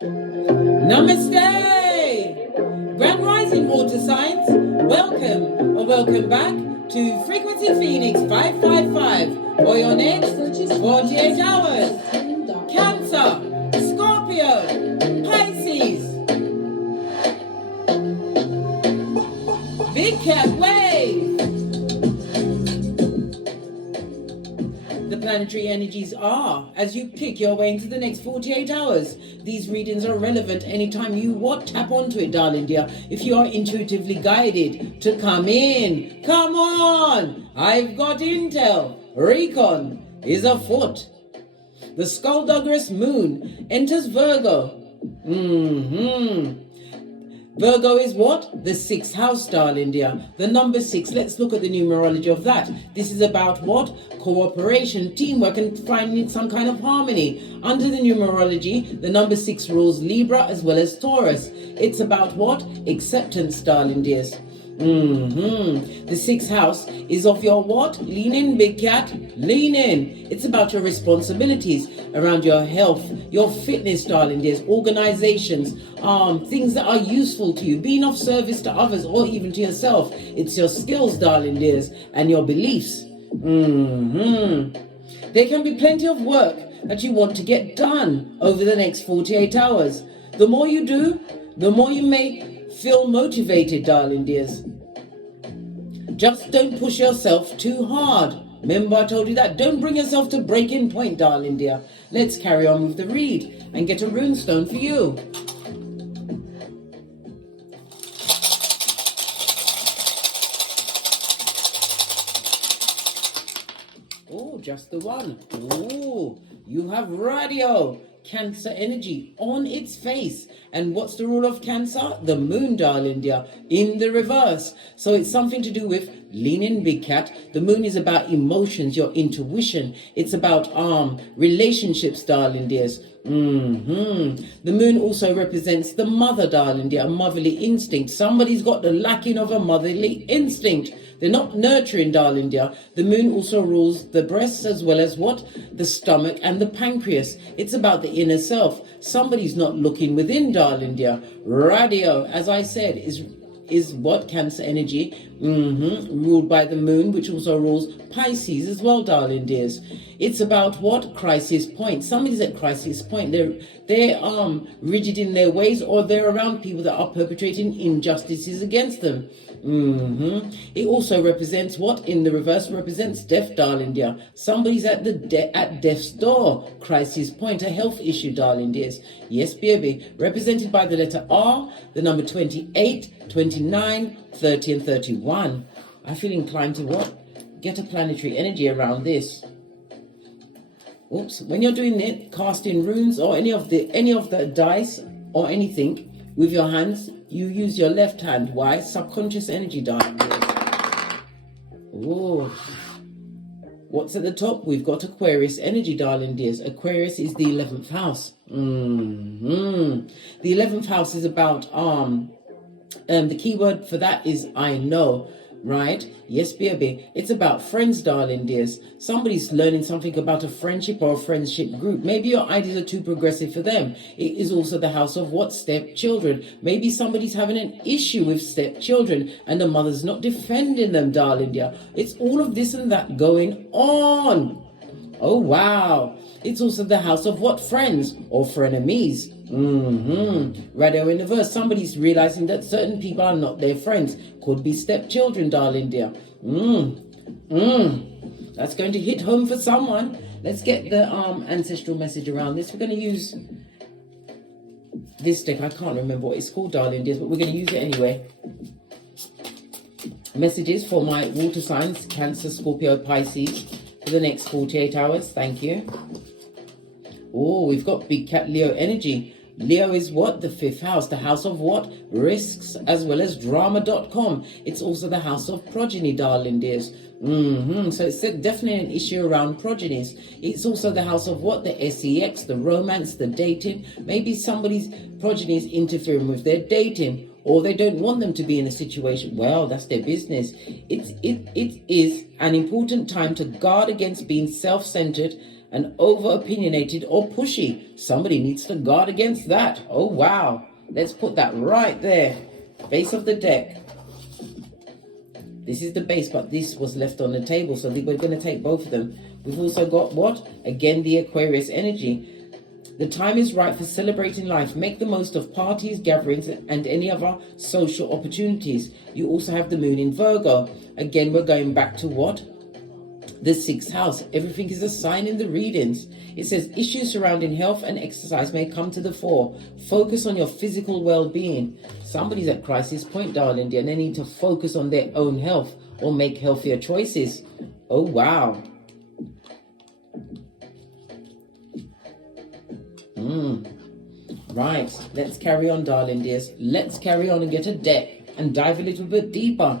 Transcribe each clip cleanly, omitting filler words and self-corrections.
Namaste! Grand Rising Water Signs, welcome or welcome back to Frequency Phoenix 555 for your next 48 hours. Cancer, Scorpio, Pisces, Big Cat Wave. The planetary energies are as you pick your way into the next 48 hours. These readings are relevant anytime you tap onto it, darling dear. If you are intuitively guided to come in, come on! I've got intel. Recon is afoot. The skullduggerous moon enters Virgo. Virgo is what? The 6th house, darling dear. The number 6. Let's look at the numerology of that. This is about what? Cooperation, teamwork, and finding some kind of harmony. Under the numerology, the number 6 rules Libra as well as Taurus. It's about what? Acceptance, darling dears. The 6th house is of your what? Lean in, big cat. Lean in. It's about your responsibilities around your health, your fitness, darling dears, organizations, things that are useful to you, being of service to others or even to yourself. It's your skills, darling dears, and your beliefs. There can be plenty of work that you want to get done over the next 48 hours. The more you do, the more you may feel motivated, darling dears. Just don't push yourself too hard. Remember I told you that? Don't bring yourself to breaking point, darling dear. Let's carry on with the read and get a runestone for you. Oh, just the one. Oh, you have radio. Cancer energy on its face. And what's the rule of Cancer? The moon, darling dear, in the reverse. So it's something to do with lean in, big cat. The moon is about emotions, your intuition. It's about relationships, darling dears. The moon also represents the mother, darling dear, a motherly instinct. Somebody's got the lacking of a motherly instinct. They're not nurturing, darling dear. The moon also rules the breasts as well as what? The stomach and the pancreas. It's about the inner self. Somebody's not looking within, darling dear. Radio, as I said, is what? Cancer energy, ruled by the moon, which also rules Pisces as well, darling dears. It's about what? Crisis point. Somebody's at crisis point. They're rigid in their ways, or they're around people that are perpetrating injustices against them. It also represents what? In the reverse represents death, darling dear. Somebody's at at death's door. Crisis point, a health issue, darling dears. Yes, baby. Represented by the letter R, the number 28, 29, 30, and 31. I feel inclined to what? Get a planetary energy around this. Oops. When you're doing it, casting runes or any of the dice or anything with your hands, you use your left hand. Why? Subconscious energy, darling. Oh. What's at the top? We've got Aquarius energy, darling dears. Aquarius is the 11th house. The 11th house is about the key word for that is I know. Right? Yes, baby. It's about friends, darling dears. Somebody's learning something about a friendship or a friendship group. Maybe your ideas are too progressive for them. It is also the house of what? Stepchildren. Maybe somebody's having an issue with stepchildren and the mother's not defending them, darling dear. It's all of this and that going on. Oh, wow. It's also the house of what? Friends or frenemies. Radio in the verse. Somebody's realizing that certain people are not their friends. Could be stepchildren, darling dear. That's going to hit home for someone. Let's get the ancestral message around this. We're going to use this deck. I can't remember what it's called, darling dears, but we're going to use it anyway. Messages for my water signs, Cancer, Scorpio, Pisces, for the next 48 hours. Thank you. Oh, we've got Big Cat Leo energy. Leo is what? The 5th house. The house of what? Risks as well as drama.com. It's also the house of progeny, darling dears. So it's definitely an issue around progenies. It's also the house of what? The sex, the romance, the dating. Maybe somebody's progeny is interfering with their dating, or they don't want them to be in a situation. Well, that's their business. It is an important time to guard against being self-centered and over opinionated or pushy. Somebody needs to guard against that. Oh wow, let's put that right there. Base of the deck. This is the base, but this was left on the table, so we're going to take both of them. We've also got what? Again, the Aquarius energy. The time is right for celebrating life. Make the most of parties, gatherings, and any other social opportunities. You also have the moon in Virgo. Again, we're going back to what? The 6th house. Everything is a sign in the readings. It says issues surrounding health and exercise may come to the fore. Focus on your physical well-being. Somebody's at crisis point, darling, and they need to focus on their own health or make healthier choices. Oh, wow. Right, let's carry on, darling dears. Let's carry on and get a deck and dive a little bit deeper.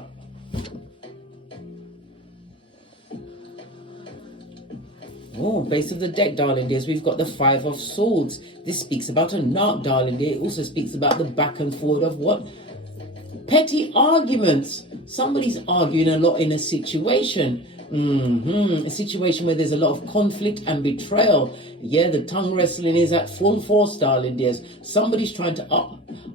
Oh, base of the deck, darling dears, we've got the 5 of Swords. This speaks about a knot, darling dear. It also speaks about the back and forward of what? Petty arguments. Somebody's arguing a lot in a situation. A situation where there's a lot of conflict and betrayal. Yeah, the tongue wrestling is at full force, darling dears. Somebody's trying to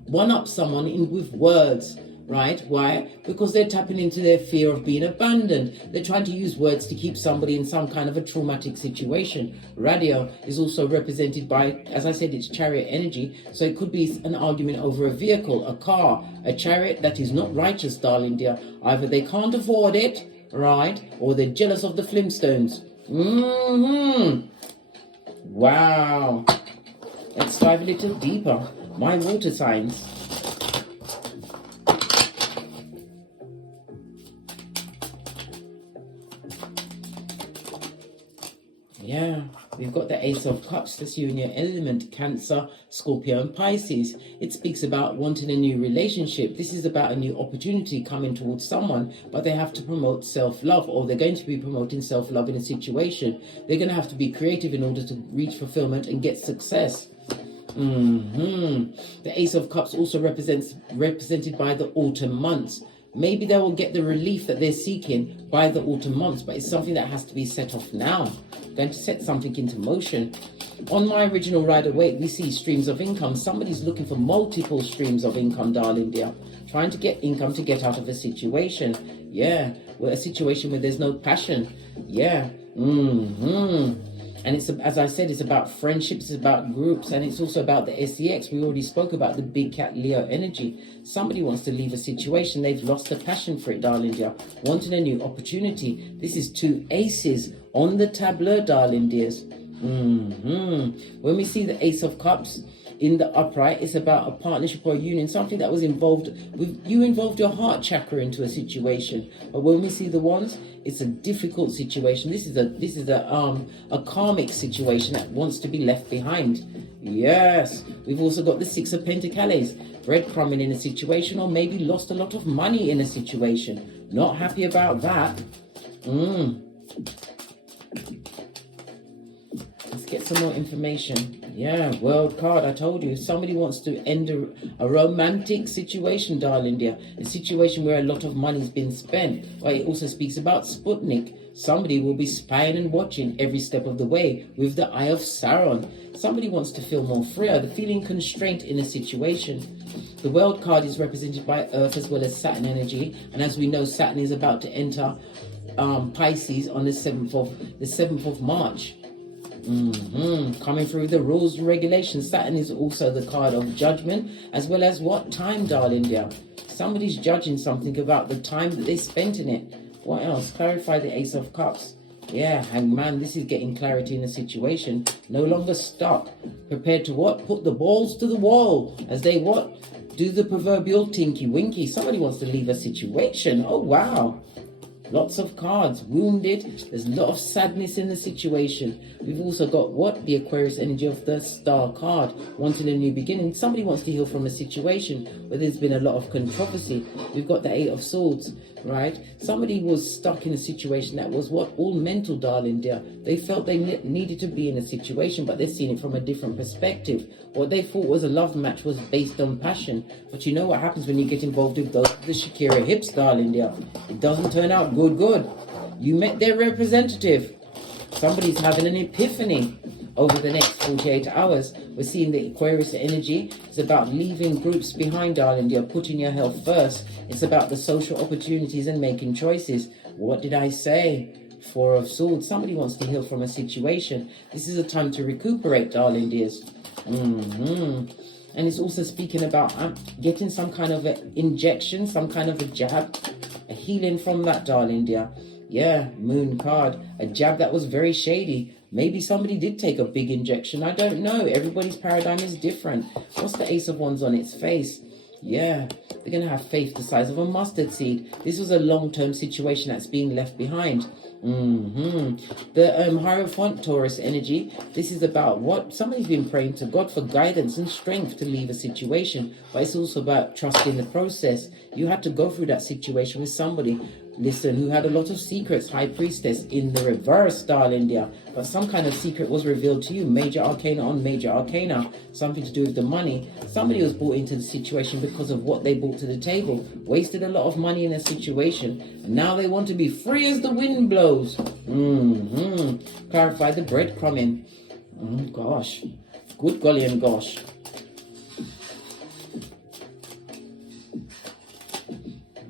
one-up someone with words, right? Why? Because they're tapping into their fear of being abandoned. They're trying to use words to keep somebody in some kind of a traumatic situation. Radio is also represented by, as I said, it's chariot energy. So it could be an argument over a vehicle, a car, a chariot that is not righteous, darling dear. Either they can't afford it, right, or they're jealous of the Flintstones. Wow. Let's dive a little deeper. My water signs. Yeah, we've got the Ace of Cups, this union element, Cancer, Scorpio and Pisces. It speaks about wanting a new relationship. This is about a new opportunity coming towards someone, but they have to promote self-love, or they're going to be promoting self-love in a situation. They're going to have to be creative in order to reach fulfillment and get success. The Ace of Cups also represented by the autumn months. Maybe they will get the relief that they're seeking by the autumn months, but it's something that has to be set off now. Going to set something into motion. On my original Rider-Waite, we see streams of income. Somebody's looking for multiple streams of income, darling dear. Trying to get income to get out of a situation. Yeah, a situation where there's no passion. Yeah. And it's, as I said, it's about friendships, it's about groups, and it's also about the SEX. We already spoke about the big cat Leo energy. Somebody wants to leave a situation. They've lost the passion for it, darling dear. Wanting a new opportunity. This is 2 aces on the tableau, darling dears. When we see the Ace of Cups in the upright, it's about a partnership or a union, something that was involved with, you involved your heart chakra into a situation. But when we see the Wands, it's a difficult situation. This is a karmic situation that wants to be left behind. Yes, we've also got the 6 of Pentacles, breadcrumbing in a situation, or maybe lost a lot of money in a situation. Not happy about that. Let's get some more information. Yeah, World card, I told you. Somebody wants to end a romantic situation, darling dear. A situation where a lot of money's been spent. Well, it also speaks about Sputnik. Somebody will be spying and watching every step of the way with the Eye of Sauron. Somebody wants to feel more freer, the feeling constraint in a situation. The World card is represented by Earth as well as Saturn energy. And as we know, Saturn is about to enter Pisces on the 7th of March. Coming through the rules and regulations. Saturn is also the card of judgment, as well as what? Time, darling dear. Somebody's judging something about the time that they spent in it. What else? Clarify the Ace of Cups. Yeah, Hangman, this is getting clarity in a situation. No longer stuck. Prepared to what? Put the balls to the wall. As they what? Do the proverbial tinky winky. Somebody wants to leave a situation. Oh, wow. Lots of cards. Wounded. There's a lot of sadness in the situation. We've also got what? The Aquarius energy of the Star card. Wanting a new beginning. Somebody wants to heal from a situation where there's been a lot of controversy. We've got the 8 of Swords, right? Somebody was stuck in a situation that was what? All mental, darling dear. They felt they needed to be in a situation, but they're seeing it from a different perspective. What they thought was a love match was based on passion. But you know what happens when you get involved with the Shakira hips, darling dear? It doesn't turn out good. You met their representative. Somebody's having an epiphany over the next 48 hours. We're seeing the Aquarius energy. It's about leaving groups behind, darling dear, putting your health first. It's about the social opportunities and making choices. What did I say? Four of Swords. Somebody wants to heal from a situation. This is a time to recuperate, darling dears. And it's also speaking about getting some kind of an injection, some kind of a jab, a healing from that, darling dear. Yeah, Moon card. A jab that was very shady. Maybe somebody did take a big injection. I don't know. Everybody's paradigm is different. What's the Ace of Wands on its face? Yeah, they're going to have faith the size of a mustard seed. This was a long-term situation that's being left behind. The Hierophant Taurus energy. This is about what somebody's been praying to God for guidance and strength to leave a situation, but it's also about trusting the process. You had to go through that situation with somebody, listen, who had a lot of secrets. High Priestess in the reverse, darling dear, but some kind of secret was revealed to you. Major arcana on major arcana, something to do with the money. Somebody was brought into the situation because of what they brought to the table, wasted a lot of money in a situation, and now they want to be free as the wind blows. Clarify the breadcrumbing. Gosh, good golly and gosh.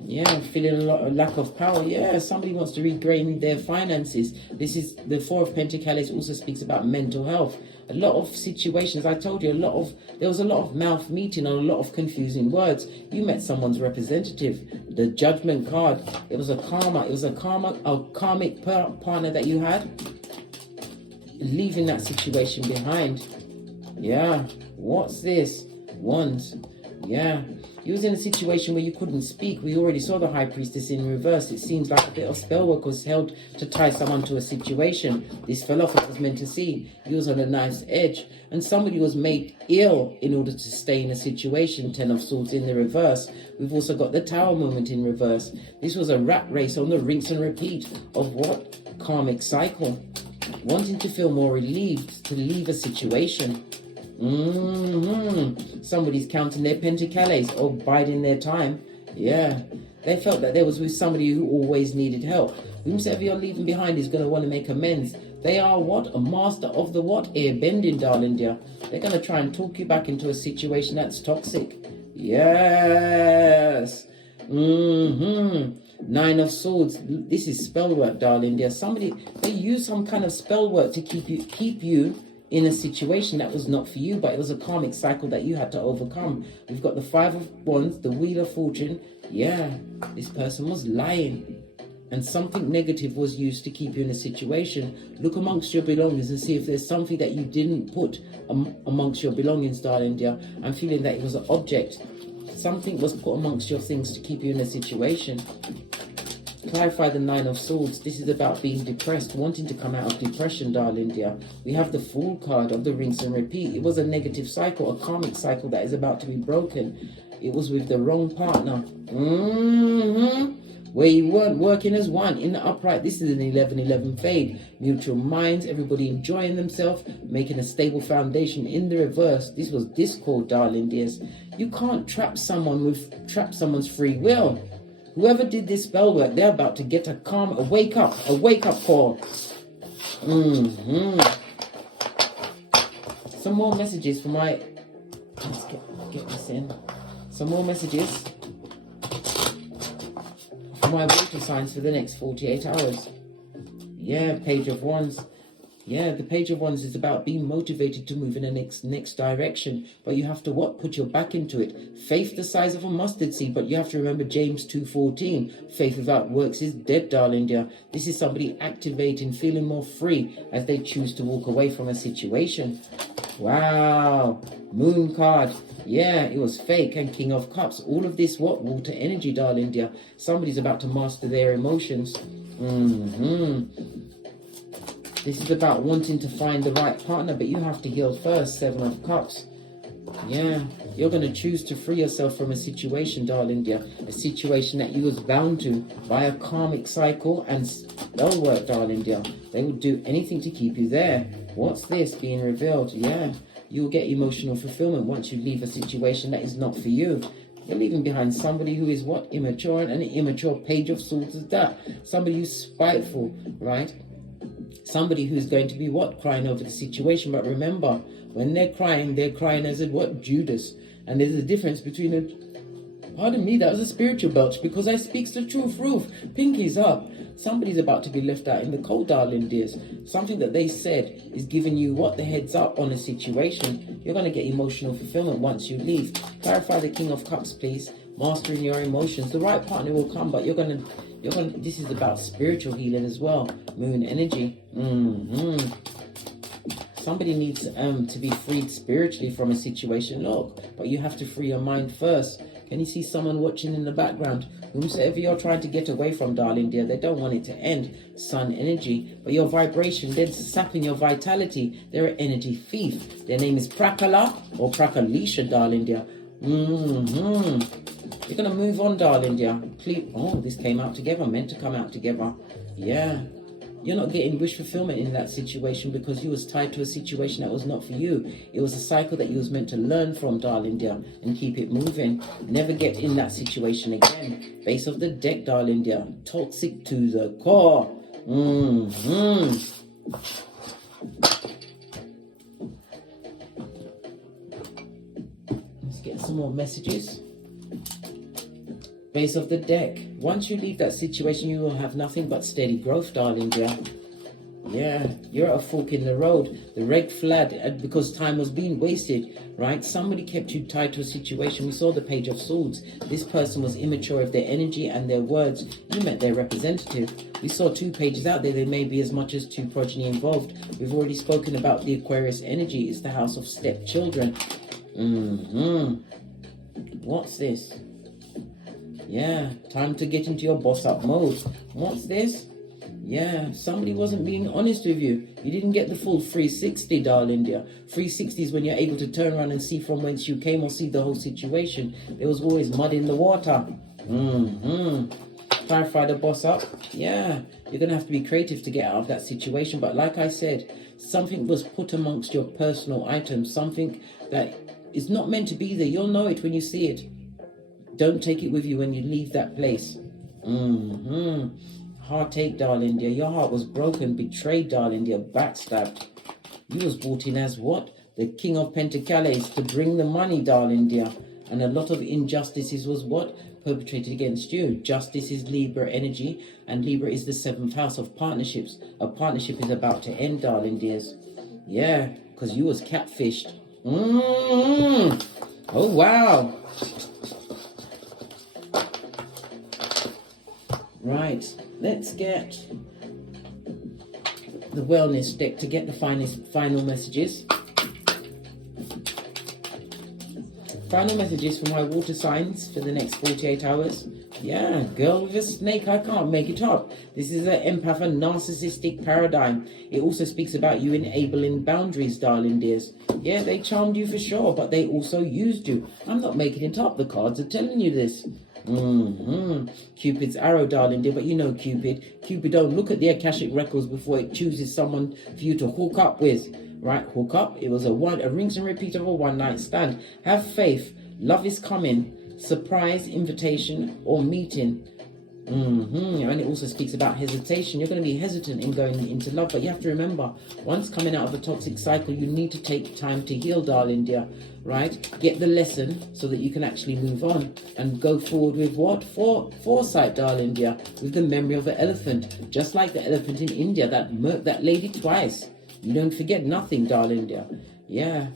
Yeah, feeling a lack of power. Yeah, somebody wants to regain their finances. This is the Four of Pentacles. Also speaks about mental health. A lot of situations, I told you, there was a lot of mouth meeting and a lot of confusing words. You met someone's representative. The Judgment card, it was a karmic partner that you had, leaving that situation behind. Yeah, what's this? Wands. Yeah, you was in a situation where you couldn't speak. We already saw the High Priestess in reverse. It seems like a bit of spell work was held to tie someone to a situation. This fell off what was meant to see. He was on a knife's edge. And somebody was made ill in order to stay in a situation. Ten of Swords in the reverse. We've also got the Tower moment in reverse. This was a rat race on the rinse and repeat of what? Karmic cycle. Wanting to feel more relieved to leave a situation. Somebody's counting their pentacles or biding their time. Yeah, they felt that there was with somebody who always needed help. Whomsoever you're leaving behind is going to want to make amends. They are what? A master of the what? Air bending, darling dear. They're going to try and talk you back into a situation that's toxic. Yes. Nine of Swords. This is spell work, darling dear. They use some kind of spell work to keep you in a situation that was not for you, but it was a karmic cycle that you had to overcome. We've got the Five of Wands, the Wheel of Fortune. Yeah, this person was lying, and something negative was used to keep you in a situation. Look amongst your belongings and see if there's something that you didn't put amongst your belongings, darling dear. I'm feeling that it was an object. Something was put amongst your things to keep you in a situation. Clarify the Nine of Swords. This is about being depressed, wanting to come out of depression, darling dear. We have the Fool card of the rinse and repeat. It was a negative cycle, a karmic cycle that is about to be broken. It was with the wrong partner. Where you weren't working as one. In the upright, this is an 11-11 fade. Mutual minds, everybody enjoying themselves, making a stable foundation. In the reverse, this was discord, darling dears. You can't trap someone's free will. Whoever did this spell work, they're about to get a wake up call. Some more messages for my, let's get this in. Some more messages for my water signs for the next 48 hours. Yeah, Page of Wands. Yeah, the Page of Wands is about being motivated to move in the next direction. But you have to what? Put your back into it. Faith the size of a mustard seed. But you have to remember James 2:14. Faith without works is dead, darling dear. This is somebody activating, feeling more free as they choose to walk away from a situation. Wow. Moon card. Yeah, it was fake. And King of Cups. All of this what? Water energy, darling dear. Somebody's about to master their emotions. This is about wanting to find the right partner, but you have to heal first. Seven of Cups. Yeah, you're going to choose to free yourself from a situation, darling dear. A situation that you was bound to by a karmic cycle and spell work, darling dear. They will do anything to keep you there. What's this being revealed? Yeah, you'll get emotional fulfillment once you leave a situation that is not for you. You're leaving behind somebody who is what? Immature, and an immature Page of Swords is that. Somebody who's spiteful, right? Somebody who's going to be what? Crying over the situation. But remember, when they're crying as a what? Judas. And there's a difference between a... Pardon me, that was a spiritual belch, because I speaks the truth, Ruth. Pinkies up. Somebody's about to be left out in the cold, darling dears. Something that they said is giving you what? The heads up on a situation. You're going to get emotional fulfillment once you leave. Clarify the King of Cups, please. Mastering your emotions. The right partner will come, but you're going to, this is about spiritual healing as well. Moon energy. Somebody needs to be freed spiritually from a situation. Look, but you have to free your mind first. Can you see someone watching in the background? Whomsoever you're trying to get away from, darling dear, they don't want it to end. Sun energy. But your vibration, they're sapping your vitality. They're an energy thief. Their name is Prakala or Prakalisha, darling dear. You're going to move on, darling dear. Oh, this came out together. Meant to come out together. Yeah. You're not getting wish fulfillment in that situation because you was tied to a situation that was not for you. It was a cycle that you was meant to learn from, darling dear, and keep it moving. Never get in that situation again. Base of the deck, darling dear. Toxic to the core. Let's get some more messages. Base of the deck. Once you leave that situation, you will have nothing but steady growth, darling dear. Yeah, you're at a fork in the road. The red flag, because time was being wasted, right? Somebody kept you tied to a situation. We saw the Page of Swords. This person was immature of their energy and their words. You met their representative. We saw 2 pages out there. There may be as much as 2 progeny involved. We've already spoken about the Aquarius energy. It's the house of stepchildren. What's this? Yeah, time to get into your boss up mode. What's this? Yeah, somebody wasn't being honest with you. You didn't get the full 360, darling dear. 360 is when you're able to turn around and see from whence you came or see the whole situation. There was always mud in the water. Clarify the boss up. Yeah, you're going to have to be creative to get out of that situation. But like I said, something was put amongst your personal items. Something that is not meant to be there. You'll know it when you see it. Don't take it with you when you leave that place. Heartache, darling dear. Your heart was broken, betrayed, darling dear, backstabbed. You was brought in as what? The King of Pentacles to bring the money, darling dear. And a lot of injustices was what? Perpetrated against you. Justice is Libra energy, and Libra is the 7th house of partnerships. A partnership is about to end, darling dears. Yeah, because you was catfished. Oh, wow. Right, let's get the wellness deck to get the final messages. Final messages for my water signs for the next 48 hours. Yeah, girl with a snake, I can't make it up. This is an empath and narcissistic paradigm. It also speaks about you enabling boundaries, darling dears. Yeah, they charmed you for sure, but they also used you. I'm not making it up. The cards are telling you this. Cupid's arrow, darling dear, but you know Cupid. Cupid don't look at the Akashic records before it chooses someone for you to hook up with. Right, hook up. It was a rinse and repeat of a one-night stand. Have faith. Love is coming. Surprise, invitation, or meeting. And it also speaks about hesitation. You're going to be hesitant in going into love, but you have to remember, once coming out of a toxic cycle, you need to take time to heal, darling dear. Right? Get the lesson so that you can actually move on and go forward with what? Foresight, darling dear, with the memory of an elephant. Just like the elephant in India that murked that lady twice. You don't forget nothing, darling dear. Yeah.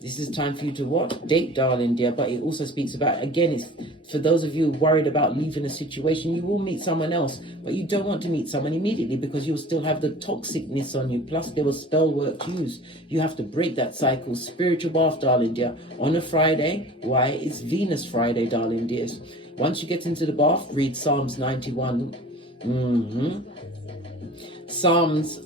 This is time for you to what? Date, darling dear. But it also speaks about, again, it's for those of you worried about leaving a situation, you will meet someone else. But you don't want to meet someone immediately because you'll still have the toxicness on you. Plus, there was spell work used. You have to break that cycle. Spiritual bath, darling dear. On a Friday. Why? It's Venus Friday, darling dears. Once you get into the bath, read Psalms 91. Psalms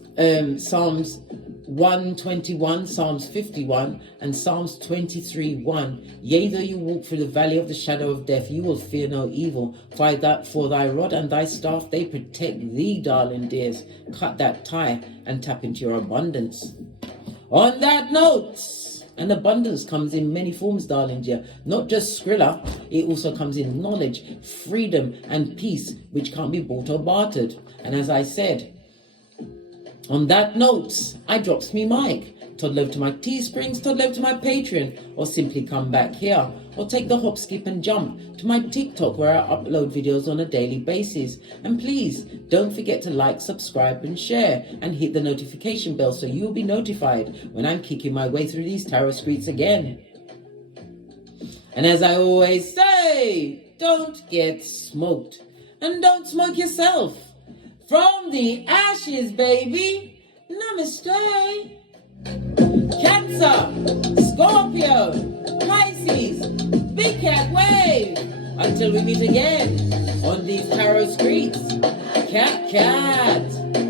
121, Psalms 51, and Psalms 23:1. Yea, though you walk through the valley of the shadow of death, you will fear no evil. For thy rod and thy staff, they protect thee, darling dears. Cut that tie and tap into your abundance. On that note, and abundance comes in many forms, darling dear. Not just Skrilla, it also comes in knowledge, freedom, and peace, which can't be bought or bartered. And as I said, On that note, I drops me mic. Toddle over to my Teesprings, toddle over to my Patreon, or simply come back here, or take the hop, skip and jump to my TikTok where I upload videos on a daily basis. And please, don't forget to like, subscribe and share, and hit the notification bell so you'll be notified when I'm kicking my way through these tarot streets again. And as I always say, don't get smoked, and don't smoke yourself. From the ashes, baby, namaste. Cancer, Scorpio, Pisces, Big Cat Wave. Until we meet again on these tarot streets. Cat, cat.